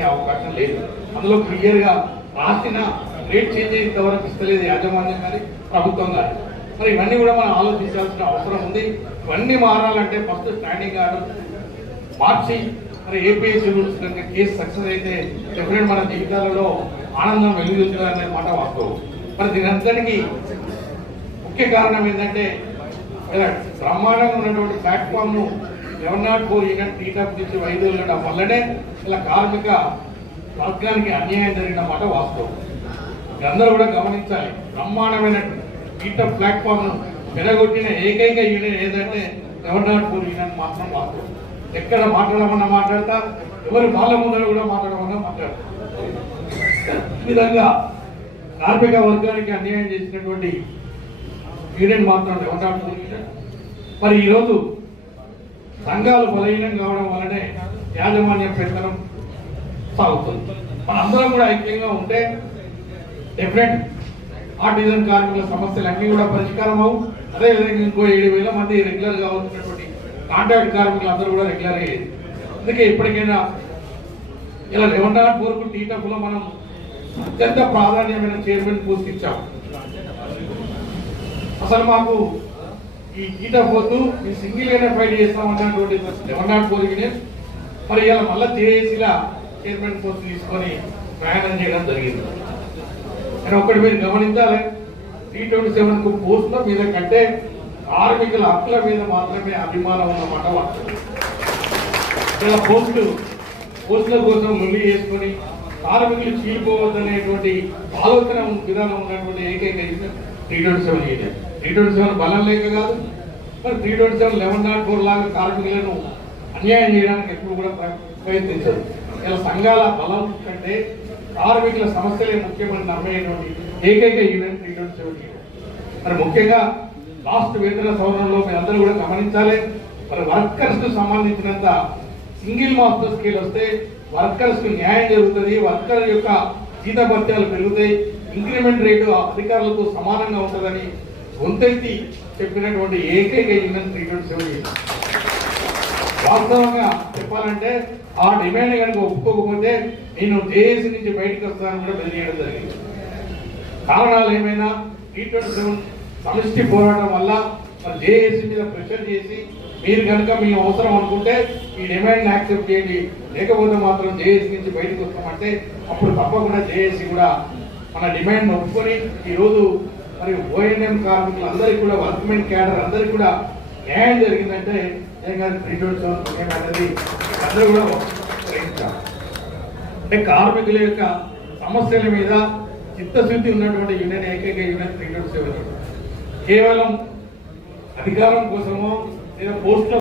అవకాశం లేదు. అందులో క్లియర్గా రాసిన రేట్ చేంజ్ ఇంతవరకు ఇస్తలేదు యాజమాన్యం కానీ ప్రభుత్వం కానీ. మరి ఇవన్నీ కూడా మనం ఆలోచించాల్సిన అవసరం ఉంది. ఇవన్నీ మారాలంటే ఫస్ట్ స్టాండింగ్ ఆర్డర్ మార్చి మరి ఏపీఎస్సీ కనుక కేసు సక్సెస్ అయితే డెఫినెట్ మన జీవితాలలో ఆనందం వెలుగుతుందనే మాట వాస్తవం. మరి దీని ముఖ్య కారణం ఏంటంటే బ్రహ్మాండంగా ఉన్నటువంటి ప్లాట్ఫామ్ను ను లెవెన్ నాట్ ఫోర్ యూనిట్ టీటప్ నుంచి వల్లనే ఇలా కార్మిక వర్గానికి అన్యాయం జరిగిన మాట వాస్తవం. అందరూ కూడా గమనించాలి. బ్రహ్మాండమైన టీటప్ ప్లాట్ఫామ్ పెరగొట్టిన ఏకైక యూనియన్ ఏదంటే లెవెన్ నాట్ ఫోర్ యూనియన్ మాత్రం వాస్తవం. ఎక్కడ మాట్లాడమన్నా మాట్లాడతా ఎవరి వాళ్ళ ముందర కూడా మాట్లాడమన్నా మాట్లాడతా. ఈ విధంగా కార్మిక వర్గానికి అన్యాయం చేసినటువంటి యూనియన్ మాత్రం యూనియన్ మరి ఈరోజు సంఘాలు బలహీనం కావడం వల్లనే యాజమాన్య పెత్తనం సాగుతుంది. మనందరం కూడా ఐక్యంగా ఉంటే డెఫినెట్ ఆర్టిజన్ కార్మికుల సమస్యలు అన్ని కూడా పరిష్కారం అవు అదేవిధంగా ఇంకో ఏడు వేల మంది రెగ్యులర్గా అవుతున్నటువంటి కాంట్రాక్ట్ కార్మికులు అందరూ కూడా రెగ్యులర్ అయ్యేది అందుకే ఇప్పటికైనా ఇలా లెవెన్ నాట్ ఫోర్ టీటప్ మనం అత్యంత ప్రాధాన్యమైన చైర్మన్ పోస్ట్ ఇచ్చాం. అసలు మాకు ఈ గీత పోతూ ఈ సింగిల్ గానే ఫైట్ చేస్తామన్నటువంటి లెవెన్ నాట్ ఫోర్ మరి ఇలా మళ్ళీ జేఏసీలా చైర్మన్ పోస్ట్ తీసుకొని ప్రయాణం చేయడం జరిగింది. కానీ ఒకటి మీరు గమనించాలి త్రీ ట్వంటీ సెవెన్కు పోస్టుల మీద కంటే కార్మికుల హక్కుల మీద మాత్రమే అభిమానం ఉన్నమాట వాస్తవం ఇలా పోస్టులు పోస్టుల కోసం ముల్లి చేసుకొని కార్మికులు చీలిపోవద్దనేటువంటి ఆలోచన విధానం ఉన్నటువంటి ఏకైక three twenty seven union three twenty seven బలం లేక కాదు. మరి three twenty seven eleven naught four లాగా కార్మికులను అన్యాయం చేయడానికి ఎప్పుడు కూడా ప్ర- ప్రయత్నించదు ఇలా సంఘాల బలం కంటే కార్మికుల సమస్యలే ముఖ్యమని నమ్మేటువంటి ఏకైక యూనియన్ త్రీ ట్వంటీ సెవెన్ మరి ముఖ్యంగా లాస్ట్ వేతన సవరణలో మీరందరూ కూడా గమనించాలి. మరి వర్కర్స్కు సంబంధించినంత సింగిల్ మాస్టర్ స్కేల్ వస్తే వర్కర్స్కు న్యాయం జరుగుతుంది. వర్కర్ యొక్క జీతభత్యాలు పెరుగుతాయి. ఇంక్రిమెంట్ రేటు అధికారులతో సమానంగా ఉంటుందని వంతెత్తి చెప్పినటువంటి ఏకైక యూనియన్ త్రీ ట్వంటీ సెవెన్ వాస్తవంగా చెప్పాలంటే ఆ డిమాండ్ కనుక ఒప్పుకోకపోతే నేను జేఏసీ నుంచి బయటకు వస్తానని కూడా బెదిరియడం జరిగింది. కారణాలు ఏమైనా? టీ ట్వంటీ సెవెన్ సమిష్టి పోరాటం వల్ల మరి జేఏసీ మీద ప్రెషర్ చేసి మీరు కనుక మీ అవసరం అనుకుంటే ఈ డిమాండ్ యాక్సెప్ట్ చేయండి. లేకపోతే మాత్రం జేఏసీ నుంచి బయటకు వస్తామంటే అప్పుడు తప్పకుండా జేఏసీ కూడా మన డిమాండ్ ఒప్పుకొని ఈ మరి ఓఎన్ఎం కార్మికులు అందరికీ కూడా వర్క్మెన్ క్యాడర్ అందరికీ కూడా న్యాయం జరిగిందంటే నిజంగా త్రీ ట్వంటీ సెవెన్ అనేది అందరూ కూడా గ్రహించాలి అంటే కార్మికుల యొక్క సమస్యల మీద చిత్తశుద్ధి ఉన్నటువంటి యూనియన్ ఏకైక యూనియన్ త్రీ సెవెన్ కేవలం అధికారం కోసమో లేదా పోస్టుల